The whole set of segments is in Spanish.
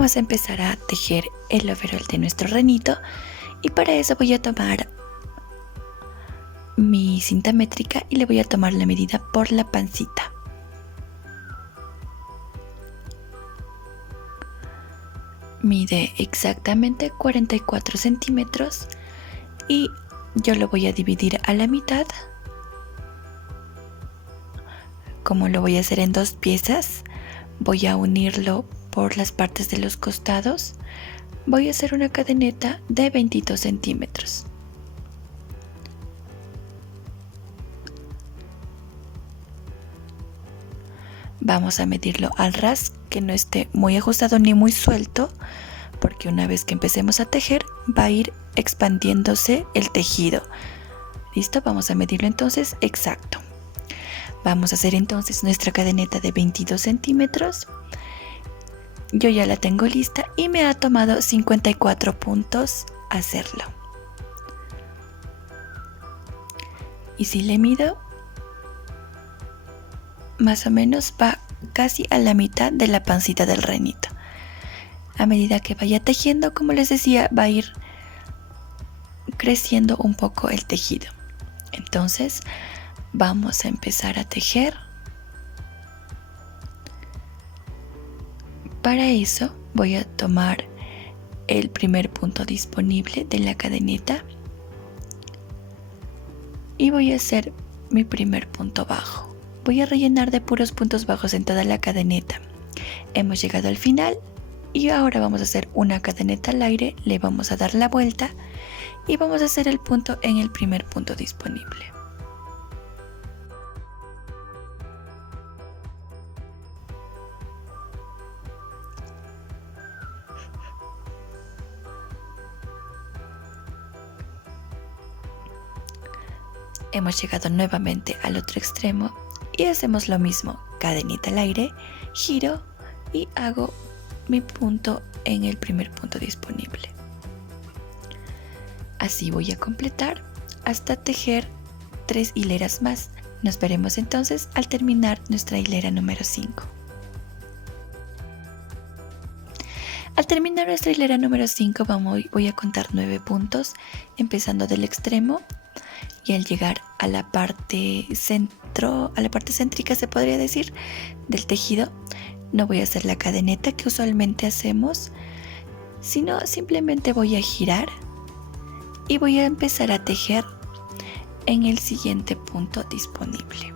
vamos a empezar a tejer el overol de nuestro renito, y para eso voy a tomar mi cinta métrica y le voy a tomar la medida por la pancita. Mide exactamente 44 centímetros y yo lo voy a dividir a la mitad. Como lo voy a hacer en dos piezas, voy a unirlo por las partes de los costados. Voy a hacer una cadeneta de 22 centímetros. Vamos a medirlo al ras, que no esté muy ajustado ni muy suelto, porque una vez que empecemos a tejer va a ir expandiéndose el tejido. ¿Listo? Vamos a medirlo entonces exacto. Vamos a hacer entonces nuestra cadeneta de 22 centímetros. Yo ya la tengo lista y me ha tomado 54 puntos hacerlo. Y si le mido, más o menos va casi a la mitad de la pancita del renito. A medida que vaya tejiendo, como les decía, va a ir creciendo un poco el tejido. Entonces vamos a empezar a tejer. Para eso voy a tomar el primer punto disponible de la cadeneta y voy a hacer mi primer punto bajo. Voy a rellenar de puros puntos bajos en toda la cadeneta. Hemos llegado al final y ahora vamos a hacer una cadeneta al aire, le vamos a dar la vuelta y vamos a hacer el punto en el primer punto disponible. Hemos llegado nuevamente al otro extremo y hacemos lo mismo, cadenita al aire, giro y hago mi punto en el primer punto disponible. Así voy a completar hasta tejer 3 hileras más. Nos veremos entonces al terminar nuestra hilera número 5. Al terminar nuestra hilera número 5 voy a contar 9 puntos, empezando del extremo, y al llegar a la parte céntrica, se podría decir, del tejido, no voy a hacer la cadeneta que usualmente hacemos, sino simplemente voy a girar y voy a empezar a tejer en el siguiente punto disponible.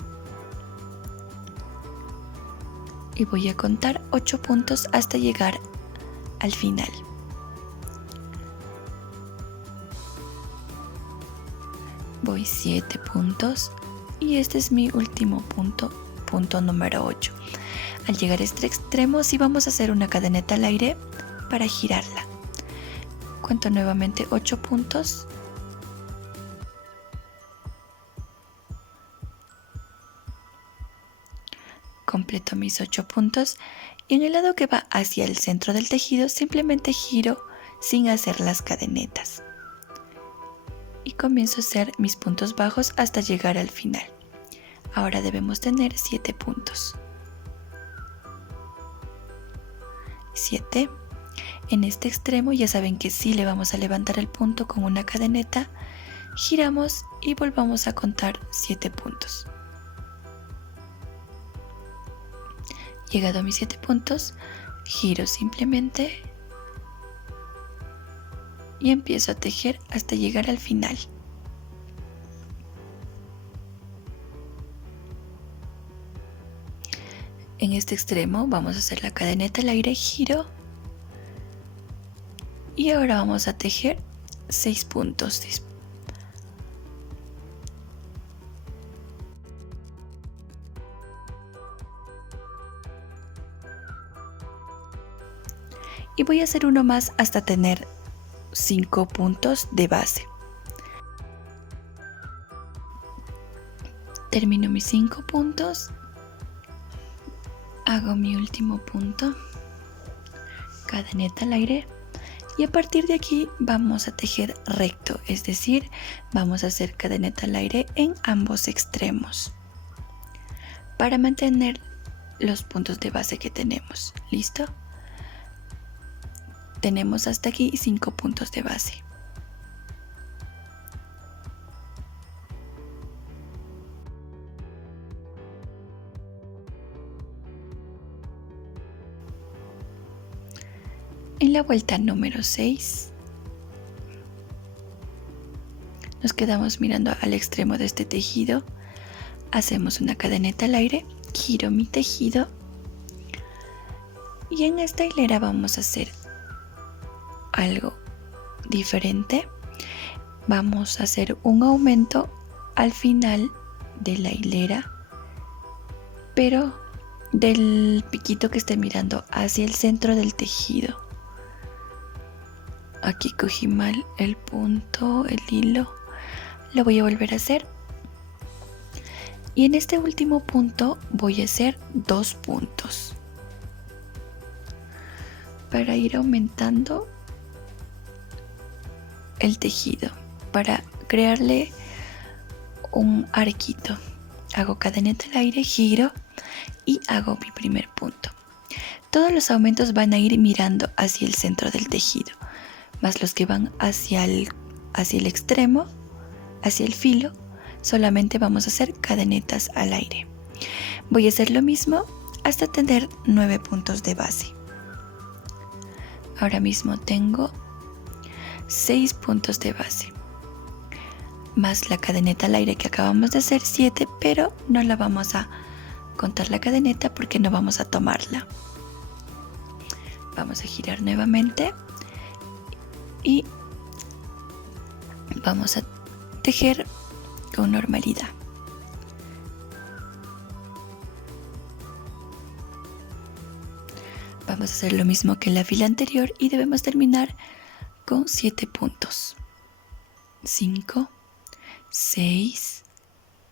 Y voy a contar 8 puntos hasta llegar al final. Voy 7 puntos y este es mi último punto número 8. Al llegar a este extremo sí vamos a hacer una cadeneta al aire para girarla. Cuento nuevamente 8 puntos. Completo mis 8 puntos y en el lado que va hacia el centro del tejido simplemente giro sin hacer las cadenetas. Y comienzo a hacer mis puntos bajos hasta llegar al final. Ahora debemos tener 7 puntos. 7. En este extremo ya saben que sí le vamos a levantar el punto con una cadeneta, giramos y volvamos a contar 7 puntos. Llegado a mis 7 puntos, giro simplemente y empiezo a tejer hasta llegar al final. En este extremo vamos a hacer la cadeneta al aire, giro y ahora vamos a tejer 6 puntos. Y voy a hacer uno más hasta tener 5 puntos de base. Termino mis 5 puntos, hago mi último punto, cadeneta al aire, y a partir de aquí vamos a tejer recto, es decir, vamos a hacer cadeneta al aire en ambos extremos para mantener los puntos de base que tenemos. ¿Listo? tenemos hasta aquí 5 puntos de base. En la vuelta número 6 nos quedamos mirando al extremo de este tejido, hacemos una cadeneta al aire, giro mi tejido y en esta hilera vamos a hacer algo diferente. Vamos a hacer un aumento al final de la hilera, pero del piquito que esté mirando hacia el centro del tejido. Aquí cogí mal el punto, el hilo, lo voy a volver a hacer. Y en este último punto voy a hacer 2 puntos para ir aumentando el tejido, para crearle un arquito. Hago cadeneta al aire, giro y hago mi primer punto. Todos los aumentos van a ir mirando hacia el centro del tejido, más los que van hacia el extremo, hacia el filo, solamente vamos a hacer cadenetas al aire. Voy a hacer lo mismo hasta tener 9 puntos de base. Ahora mismo tengo 6 puntos de base, más la cadeneta al aire que acabamos de hacer 7, pero no la vamos a contar la cadeneta porque no vamos a tomarla. Vamos a girar nuevamente y vamos a tejer con normalidad. Vamos a hacer lo mismo que en la fila anterior y debemos terminar con 7 puntos. 5, 6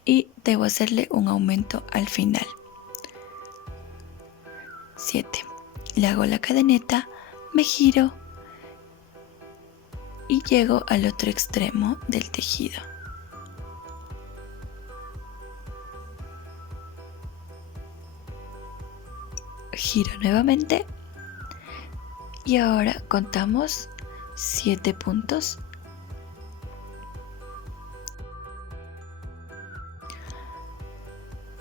y debo hacerle un aumento al final. 7. Le hago la cadeneta, me giro y llego al otro extremo del tejido. Giro nuevamente y ahora contamos 7 puntos.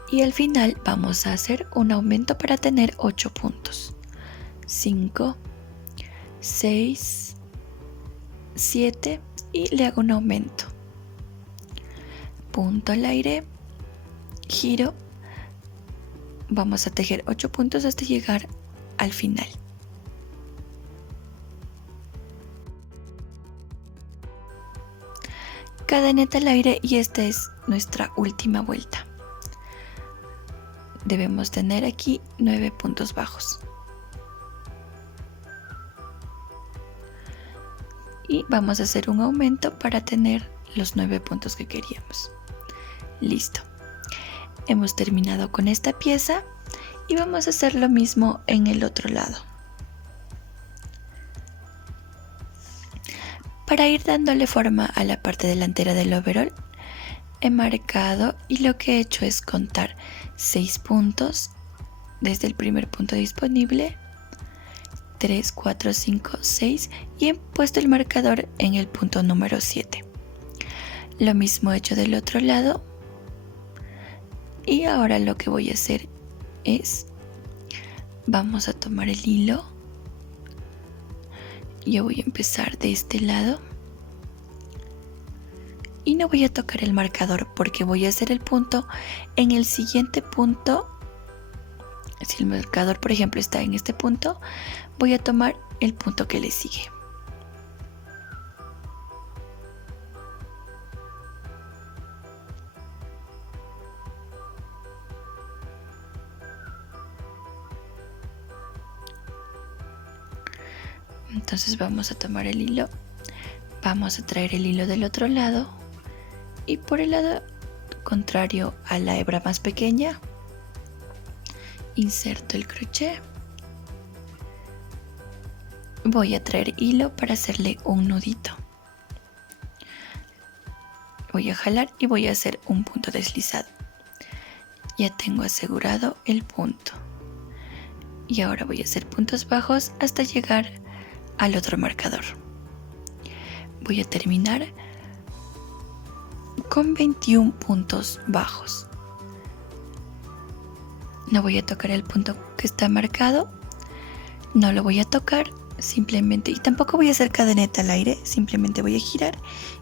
Y al final vamos a hacer un aumento para tener 8 puntos. 5, 6, 7 y le hago un aumento. Punto al aire, giro. Vamos a tejer 8 puntos hasta llegar al final. Cadeneta al aire y esta es nuestra última vuelta. Debemos tener aquí 9 puntos bajos. Y vamos a hacer un aumento para tener los 9 puntos que queríamos. Listo. Hemos terminado con esta pieza y vamos a hacer lo mismo en el otro lado. Para ir dándole forma a la parte delantera del overol, he marcado y lo que he hecho es contar 6 puntos desde el primer punto disponible, 3, 4, 5, 6 y he puesto el marcador en el punto número 7. Lo mismo he hecho del otro lado. Y ahora lo que voy a hacer es, vamos a tomar el hilo. Yo voy a empezar de este lado. Y no voy a tocar el marcador porque voy a hacer el punto en el siguiente punto. Si el marcador, por ejemplo, está en este punto, voy a tomar el punto que le sigue. Entonces vamos a tomar el hilo, vamos a traer el hilo del otro lado y por el lado contrario a la hebra más pequeña inserto el crochet. Voy a traer hilo para hacerle un nudito. Voy a jalar y voy a hacer un punto deslizado. Ya tengo asegurado el punto. Y ahora voy a hacer puntos bajos hasta llegar al otro marcador. Voy a terminar con 21 puntos bajos. No voy a tocar el punto que está marcado, no lo voy a tocar, simplemente, y tampoco voy a hacer cadeneta al aire, simplemente voy a girar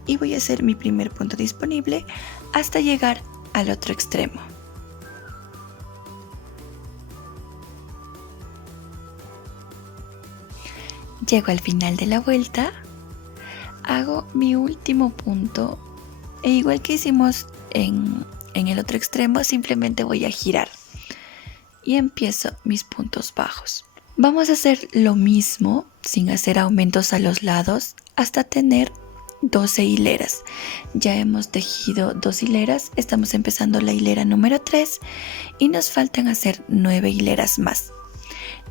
y voy a hacer mi primer punto disponible hasta llegar al otro extremo. Llego al final de la vuelta, hago mi último punto e igual que hicimos en el otro extremo, simplemente voy a girar y empiezo mis puntos bajos. Vamos a hacer lo mismo sin hacer aumentos a los lados hasta tener 12 hileras. Ya hemos tejido 2 hileras, estamos empezando la hilera número 3 y nos faltan hacer 9 hileras más.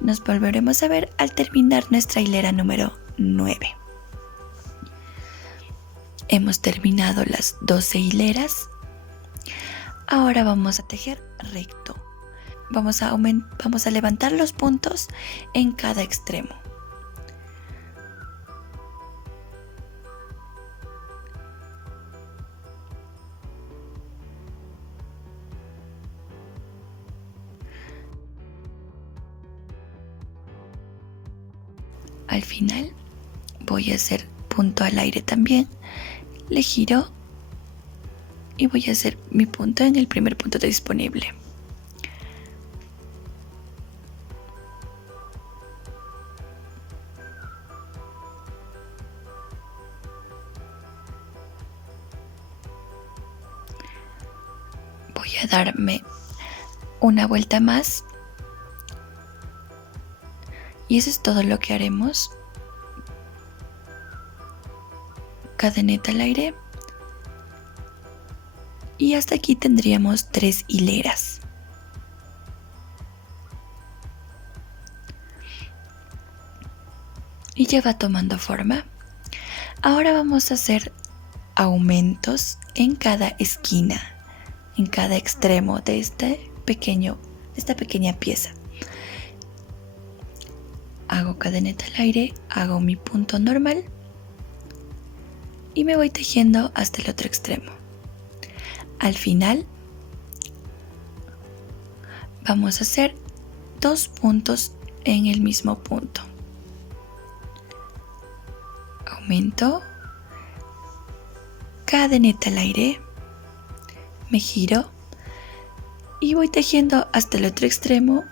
Nos volveremos a ver al terminar nuestra hilera número 9. Hemos terminado las 12 hileras. Ahora vamos a tejer recto. Vamos a levantar los puntos en cada extremo. Al final voy a hacer punto al aire también. Le giro y voy a hacer mi punto en el primer punto disponible. Voy a darme una vuelta más y eso es todo lo que haremos. Cadeneta al aire y hasta aquí tendríamos 3 hileras. Y ya va tomando forma. Ahora vamos a hacer aumentos en cada esquina, en cada extremo de esta pequeña pieza. Hago cadeneta al aire, hago mi punto normal y me voy tejiendo hasta el otro extremo. Al final vamos a hacer 2 puntos en el mismo punto. Aumento, cadeneta al aire, me giro y voy tejiendo hasta el otro extremo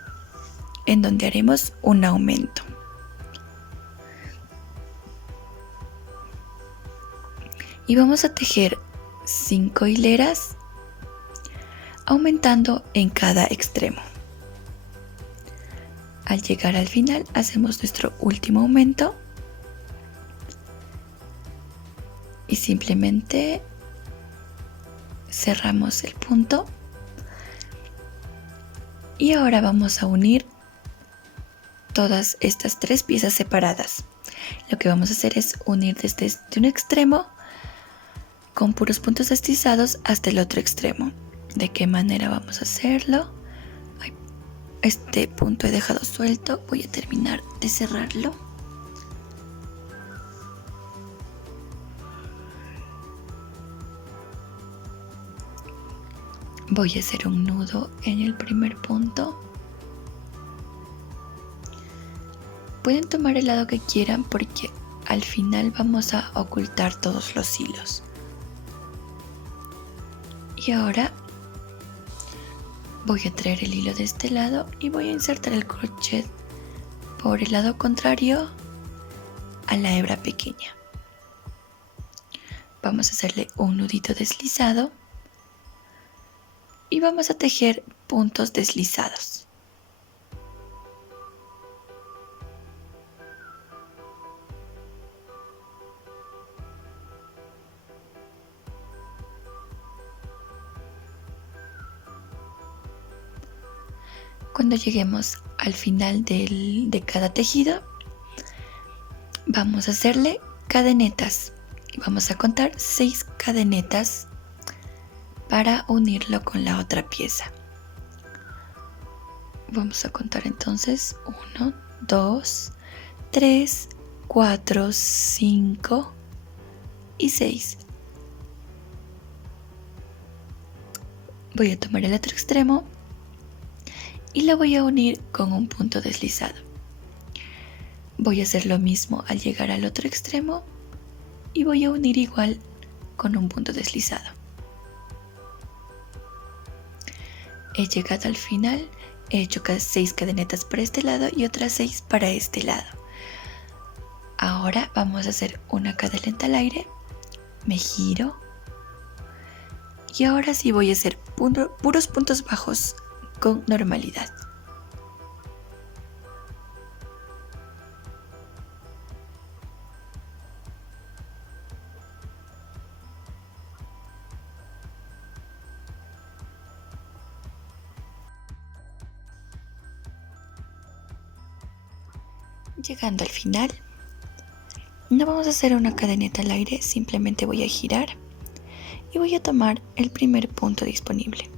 en donde haremos un aumento. Y vamos a tejer 5 hileras aumentando en cada extremo. Al llegar al final hacemos nuestro último aumento y simplemente cerramos el punto. Y ahora vamos a unir todas estas 3 piezas separadas. Lo que vamos a hacer es unir desde un extremo con puros puntos deslizados hasta el otro extremo. ¿De qué manera vamos a hacerlo? Este punto he dejado suelto, voy a terminar de cerrarlo. Voy a hacer un nudo en el primer punto. Pueden tomar el lado que quieran porque al final vamos a ocultar todos los hilos. Y ahora voy a traer el hilo de este lado y voy a insertar el crochet por el lado contrario a la hebra pequeña. Vamos a hacerle un nudito deslizado y vamos a tejer puntos deslizados. Cuando lleguemos al final de cada tejido, vamos a hacerle cadenetas y vamos a contar 6 cadenetas para unirlo con la otra pieza. Vamos a contar entonces 1, 2, 3, 4, 5 y 6. Voy a tomar el otro extremo y lo voy a unir con un punto deslizado. Voy a hacer lo mismo al llegar al otro extremo y voy a unir igual con un punto deslizado. He llegado al final, he hecho 6 cadenetas para este lado y otras 6 para este lado. Ahora vamos a hacer una cadeneta al aire, me giro y ahora sí voy a hacer puros puntos bajos con normalidad. Llegando al final, no vamos a hacer una cadeneta al aire, simplemente voy a girar y voy a tomar el primer punto disponible.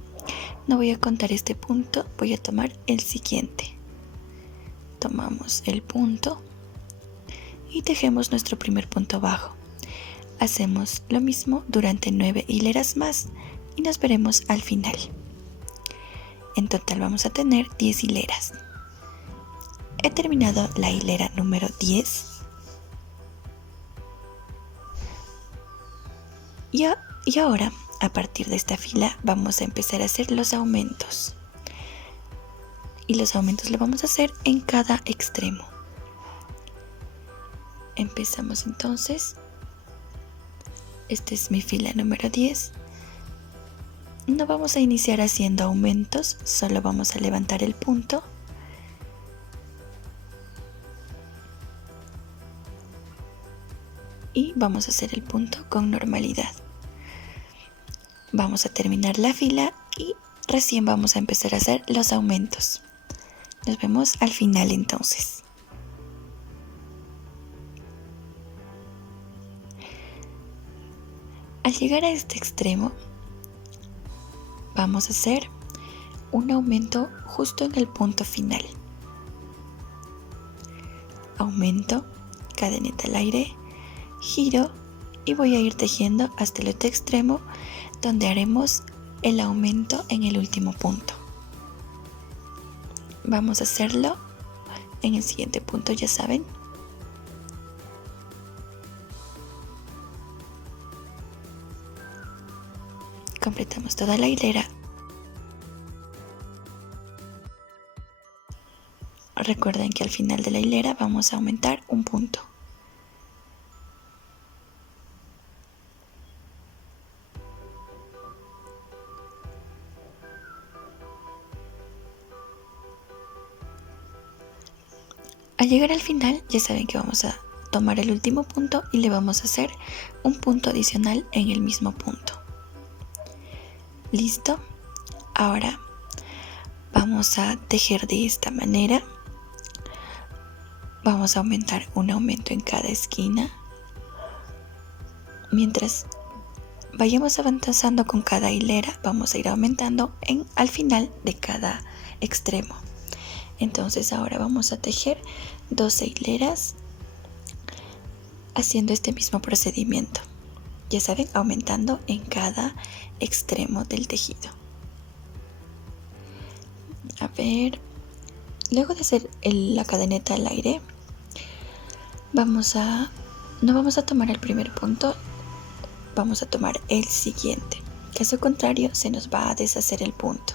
No voy a contar este punto, voy a tomar el siguiente. Tomamos el punto y tejemos nuestro primer punto bajo. Hacemos lo mismo durante 9 hileras más y nos veremos al final. En total vamos a tener 10 hileras. He terminado la hilera número 10. Y ahora, a partir de esta fila, vamos a empezar a hacer los aumentos. Y los aumentos los vamos a hacer en cada extremo. Empezamos entonces. Esta es mi fila número 10. No vamos a iniciar haciendo aumentos, solo vamos a levantar el punto. Y vamos a hacer el punto con normalidad. Vamos a terminar la fila y recién vamos a empezar a hacer los aumentos. Nos vemos al final entonces. Al llegar a este extremo, vamos a hacer un aumento justo en el punto final. Aumento, cadeneta al aire, giro y voy a ir tejiendo hasta el otro extremo donde haremos el aumento en el último punto. Vamos a hacerlo en el siguiente punto, ya saben. Completamos toda la hilera. Recuerden que al final de la hilera vamos a aumentar un punto. Al llegar al final, ya saben que vamos a tomar el último punto y le vamos a hacer un punto adicional en el mismo punto. ¿Listo? Ahora vamos a tejer de esta manera. Vamos a aumentar un aumento en cada esquina. Mientras vayamos avanzando con cada hilera, vamos a ir aumentando al final de cada extremo. Entonces ahora vamos a tejer 12 hileras haciendo este mismo procedimiento. Ya saben, aumentando en cada extremo del tejido. A ver, luego de hacer la cadeneta al aire, no vamos a tomar el primer punto, vamos a tomar el siguiente. Caso contrario, se nos va a deshacer el punto.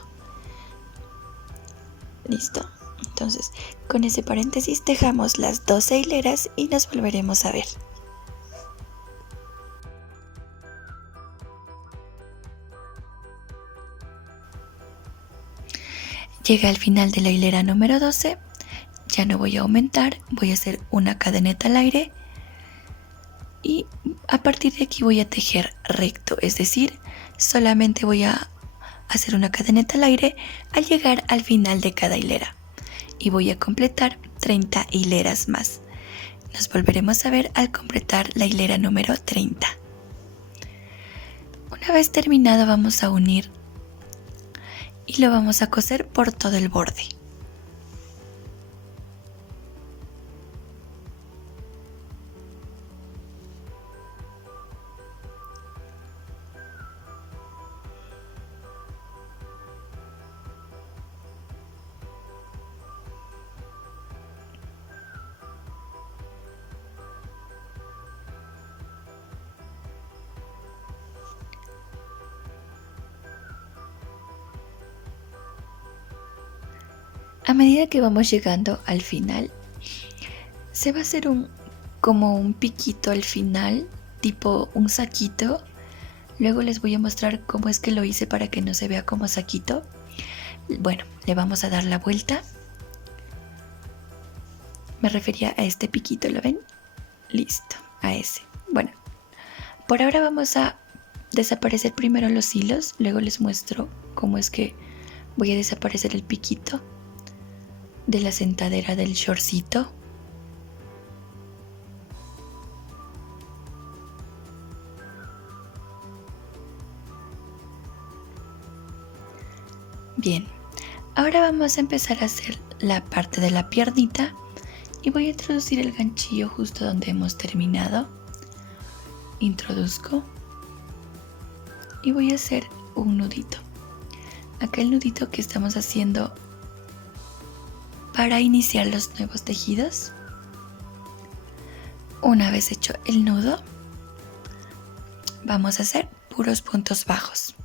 ¿Listo? Entonces, con ese paréntesis tejamos las 12 hileras y nos volveremos a ver. Llegué al final de la hilera número 12. Ya no voy a aumentar, voy a hacer una cadeneta al aire y a partir de aquí voy a tejer recto, es decir, solamente voy a hacer una cadeneta al aire al llegar al final de cada hilera y voy a completar 30 hileras más. Nos volveremos a ver al completar la hilera número 30. Una vez terminado vamos a unir y lo vamos a coser por todo el borde. A medida que vamos llegando al final, se va a hacer como un piquito al final, tipo un saquito. Luego les voy a mostrar cómo es que lo hice para que no se vea como saquito. Bueno, le vamos a dar la vuelta. Me refería a este piquito, ¿lo ven? Listo, a ese. Bueno, por ahora vamos a desaparecer primero los hilos, luego les muestro cómo es que voy a desaparecer el piquito de la sentadera del shortcito. Bien, ahora vamos a empezar a hacer la parte de la piernita y voy a introducir el ganchillo justo donde hemos terminado. Introduzco y voy a hacer un nudito. Acá el nudito que estamos haciendo para iniciar los nuevos tejidos. Una vez hecho el nudo, vamos a hacer puros puntos bajos.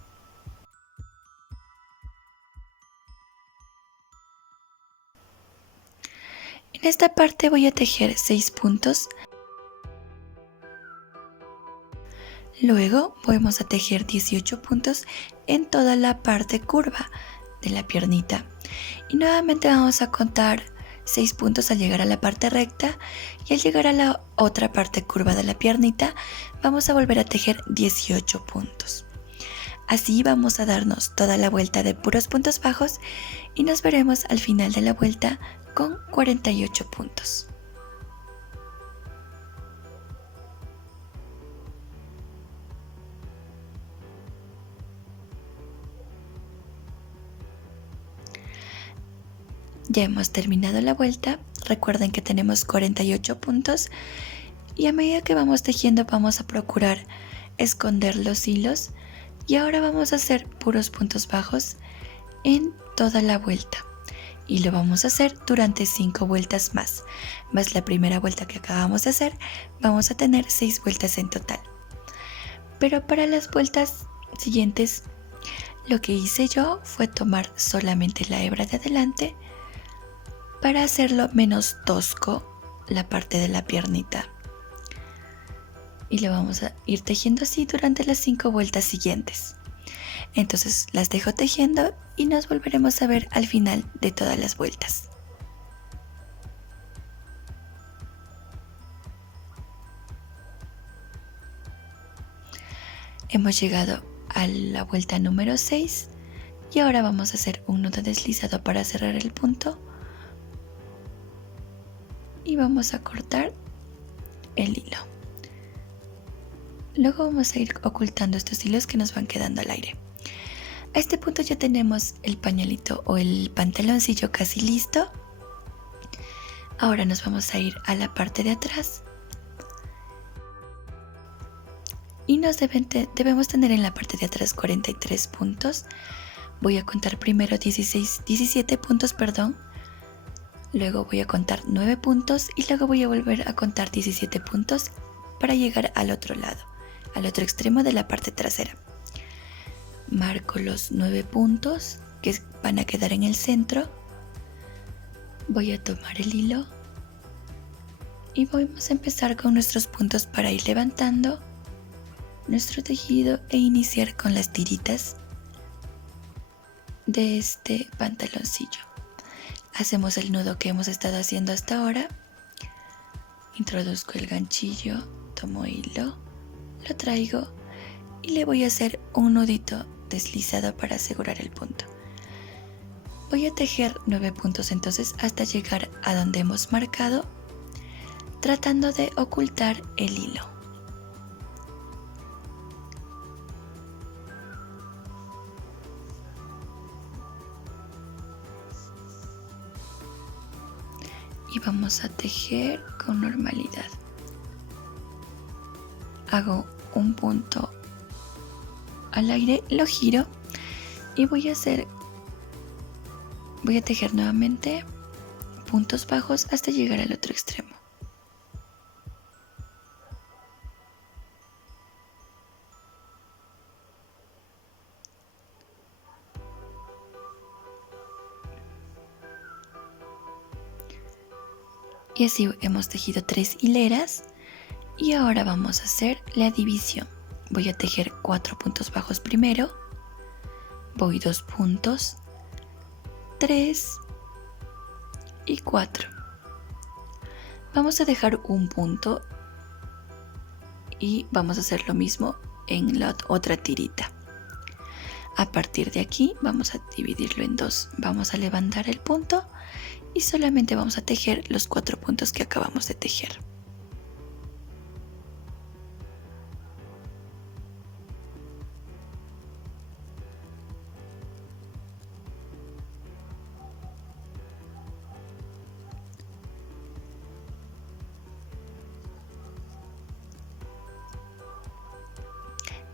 En esta parte voy a tejer 6 puntos. Luego vamos a tejer 18 puntos en toda la parte curva de la piernita. Y nuevamente vamos a contar 6 puntos al llegar a la parte recta, y al llegar a la otra parte curva de la piernita vamos a volver a tejer 18 puntos. Así vamos a darnos toda la vuelta de puros puntos bajos y nos veremos al final de la vuelta con 48 puntos. Ya hemos terminado la vuelta. Recuerden que tenemos 48 puntos y a medida que vamos tejiendo vamos a procurar esconder los hilos, y ahora vamos a hacer puros puntos bajos en toda la vuelta y lo vamos a hacer durante 5 vueltas más la primera vuelta que acabamos de hacer. Vamos a tener 6 vueltas en total, pero para las vueltas siguientes lo que hice yo fue tomar solamente la hebra de adelante para hacerlo menos tosco la parte de la piernita, y lo vamos a ir tejiendo así durante las 5 vueltas siguientes. Entonces las dejo tejiendo y nos volveremos a ver al final de todas las vueltas. Hemos llegado a la vuelta número 6 y ahora vamos a hacer un nudo deslizado para cerrar el punto y vamos a cortar el hilo. Luego vamos a ir ocultando estos hilos que nos van quedando al aire. A este punto ya tenemos el pañuelito o el pantaloncillo casi listo. Ahora nos vamos a ir a la parte de atrás y debemos tener en la parte de atrás 43 puntos. Voy a contar primero 17 puntos, luego voy a contar 9 puntos y luego voy a volver a contar 17 puntos para llegar al otro lado, al otro extremo de la parte trasera. Marco los 9 puntos que van a quedar en el centro. Voy a tomar el hilo y vamos a empezar con nuestros puntos para ir levantando nuestro tejido e iniciar con las tiritas de este pantaloncillo. Hacemos el nudo que hemos estado haciendo hasta ahora. Introduzco el ganchillo, tomo hilo, lo traigo y le voy a hacer un nudito deslizado para asegurar el punto. Voy a tejer 9 puntos entonces hasta llegar a donde hemos marcado, tratando de ocultar el hilo. Y vamos a tejer con normalidad. Hago un punto al aire, lo giro y voy a tejer nuevamente puntos bajos hasta llegar al otro extremo. Y así hemos tejido 3 hileras y ahora vamos a hacer la división. Voy a tejer 4 puntos bajos primero, voy 2 puntos, 3 y 4. Vamos a dejar un punto y vamos a hacer lo mismo en la otra tirita. A partir de aquí vamos a dividirlo en 2. Vamos a levantar el punto y solamente vamos a tejer los 4 puntos que acabamos de tejer.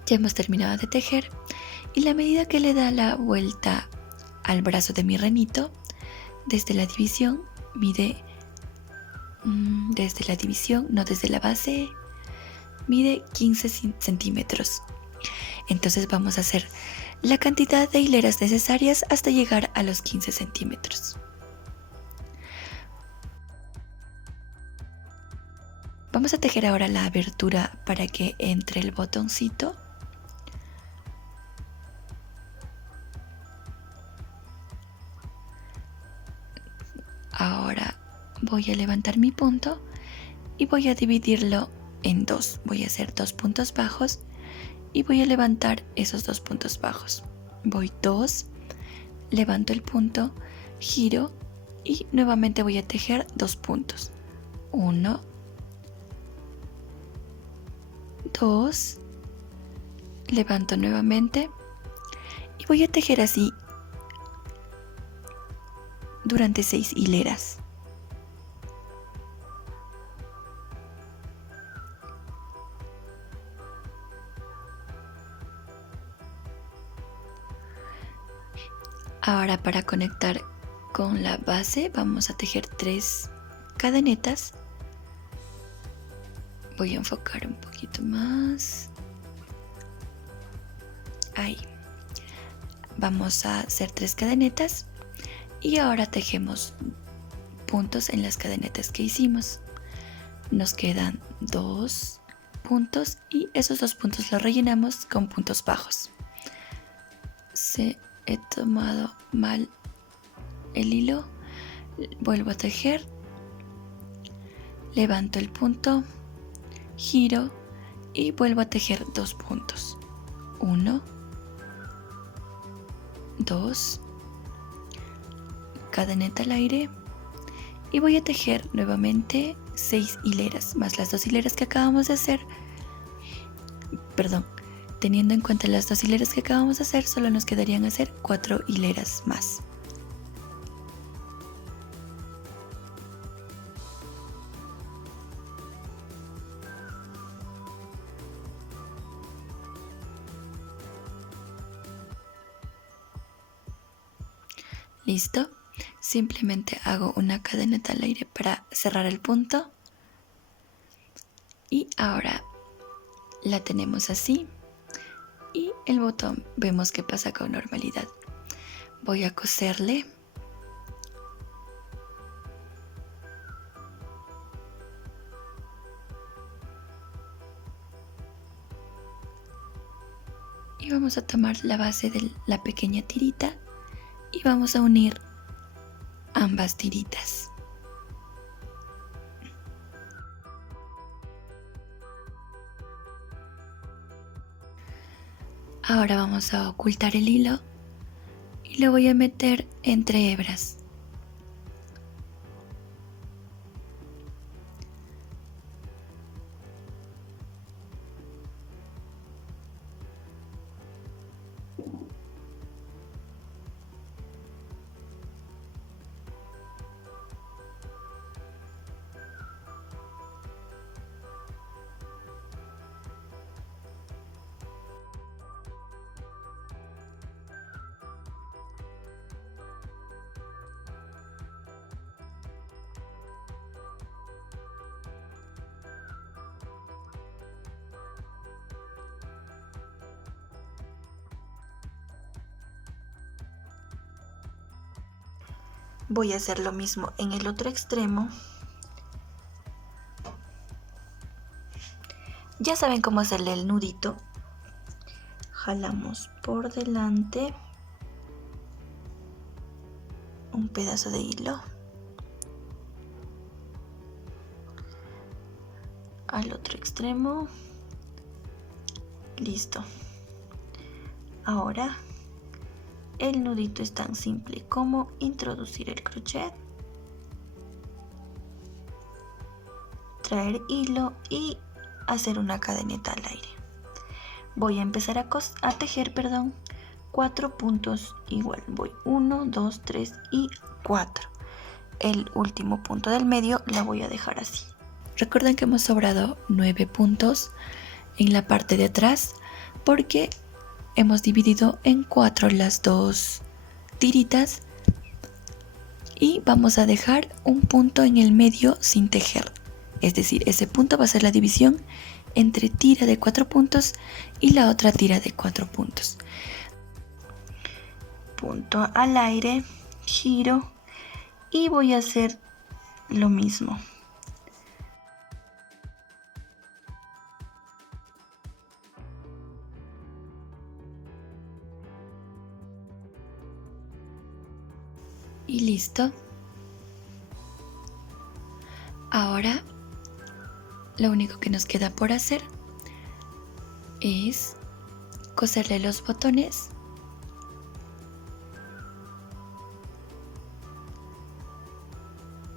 Ya hemos terminado de tejer y la medida que le da la vuelta al brazo de mi renito desde la división mide desde la base mide 15 centímetros. Entonces vamos a hacer la cantidad de hileras necesarias hasta llegar a los 15 centímetros. Vamos a tejer ahora la abertura para que entre el botoncito. Ahora voy a levantar mi punto y voy a dividirlo en 2. Voy a hacer 2 puntos bajos y voy a levantar esos 2 puntos bajos. Voy 2, levanto el punto, giro y nuevamente voy a tejer 2 puntos. 1, 2, levanto nuevamente y voy a tejer así durante 6 hileras. Ahora para conectar con la base vamos a tejer 3 cadenetas. Voy a enfocar un poquito más. Ahí. Vamos a hacer 3 cadenetas y ahora tejemos puntos en las cadenetas que hicimos. Nos quedan 2 puntos y esos 2 puntos los rellenamos con puntos bajos. He tomado mal el hilo, vuelvo a tejer, levanto el punto, giro y vuelvo a tejer 2 puntos. 1, 2, cadeneta al aire y voy a tejer nuevamente 6 hileras más las 2 hileras que acabamos de hacer. Teniendo en cuenta las 2 hileras que acabamos de hacer, solo nos quedarían hacer 4 hileras más. ¿Listo? Simplemente hago una cadeneta al aire para cerrar el punto. Y ahora la tenemos así. Y el botón vemos que pasa con normalidad. Voy a coserle. Y vamos a tomar la base de la pequeña tirita y vamos a unir ambas tiritas. Ahora vamos a ocultar el hilo y lo voy a meter entre hebras. Voy a hacer lo mismo en el otro extremo Ya saben cómo hacerle el nudito. Jalamos por delante un pedazo de hilo al otro extremo. Listo. Ahora el nudito es tan simple como introducir el crochet, traer hilo y hacer una cadeneta al aire. Voy a empezar a tejer 4 puntos igual. Voy 1, 2, 3 y 4. El último punto del medio la voy a dejar así. Recuerden que hemos sobrado 9 puntos en la parte de atrás porque hemos dividido en 4 las dos tiritas y vamos a dejar un punto en el medio sin tejer. Es decir, ese punto va a ser la división entre tira de 4 puntos y la otra tira de 4 puntos. Punto al aire, giro y voy a hacer lo mismo. Y listo. Ahora lo único que nos queda por hacer es coserle los botones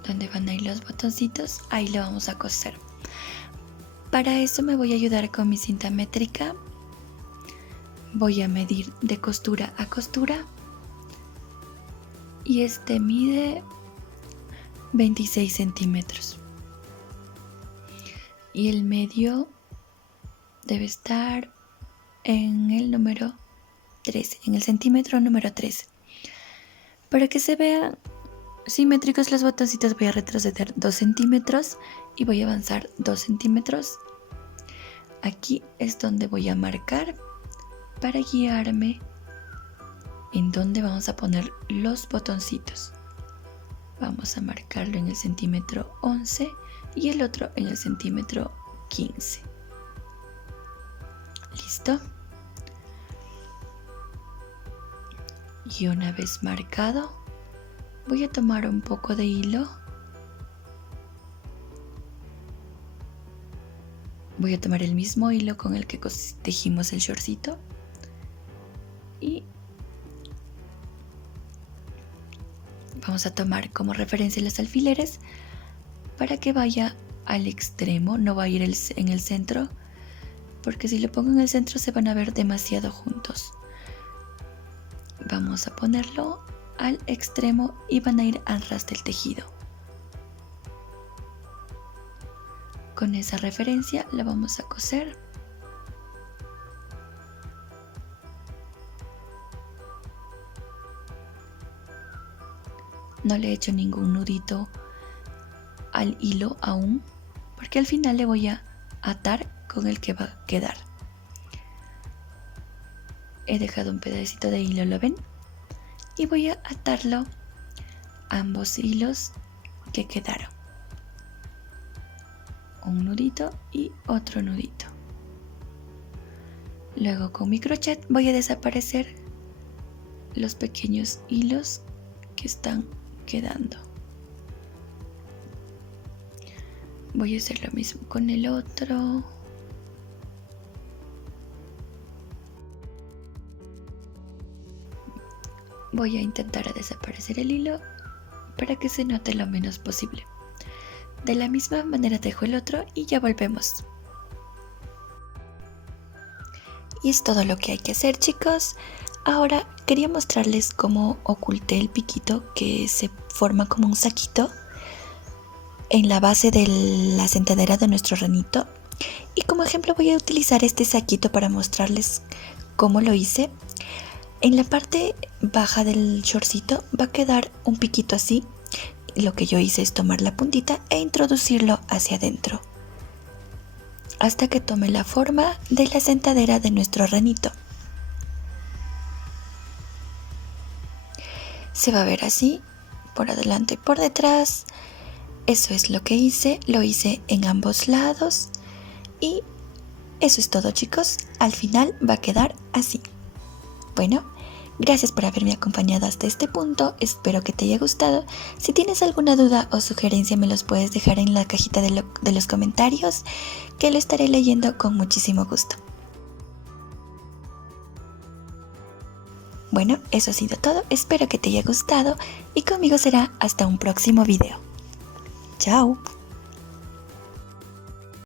donde van a ir los botoncitos, ahí lo vamos a coser. Para eso me voy a ayudar con mi cinta métrica. Voy a medir de costura a costura y este mide 26 centímetros y el medio debe estar en el número 13, en el centímetro número 13. Para que se vean simétricos los botoncitos voy a retroceder 2 centímetros y voy a avanzar 2 centímetros. Aquí es donde voy a marcar para guiarme en donde vamos a poner los botoncitos. Vamos a marcarlo en el centímetro 11 y el otro en el centímetro 15. ¿Listo? Y una vez marcado, voy a tomar un poco de hilo. Voy a tomar el mismo hilo con el que tejimos el shortcito y vamos a tomar como referencia los alfileres para que vaya al extremo, no va a ir en el centro, porque si lo pongo en el centro se van a ver demasiado juntos. Vamos a ponerlo al extremo y van a ir al ras del tejido. Con esa referencia la vamos a coser. No le he hecho ningún nudito al hilo aún, porque al final le voy a atar con el que va a quedar. He dejado un pedacito de hilo, ¿lo ven? Y voy a atarlo a ambos hilos que quedaron. Un nudito y otro nudito. Luego con mi crochet voy a desaparecer los pequeños hilos que están quedando. Voy a hacer lo mismo con el otro. Voy a intentar desaparecer el hilo para que se note lo menos posible. De la misma manera dejo el otro y ya volvemos. Y es todo lo que hay que hacer, chicos. Ahora quería mostrarles cómo oculté el piquito que se forma como un saquito en la base de la sentadera de nuestro ranito. Y como ejemplo voy a utilizar este saquito para mostrarles cómo lo hice. En la parte baja del shortcito va a quedar un piquito así. Lo que yo hice es tomar la puntita e introducirlo hacia adentro hasta que tome la forma de la sentadera de nuestro ranito. Se va a ver así, por adelante y por detrás. Eso es lo que hice, lo hice en ambos lados y Eso es todo, chicos. Al final va a quedar así. Bueno, gracias por haberme acompañado hasta este punto. Espero que te haya gustado. Si tienes alguna duda o sugerencia me los puedes dejar en la cajita de los comentarios, que lo estaré leyendo con muchísimo gusto. Bueno, eso ha sido todo. Espero que te haya gustado y conmigo será hasta un próximo video. Chao.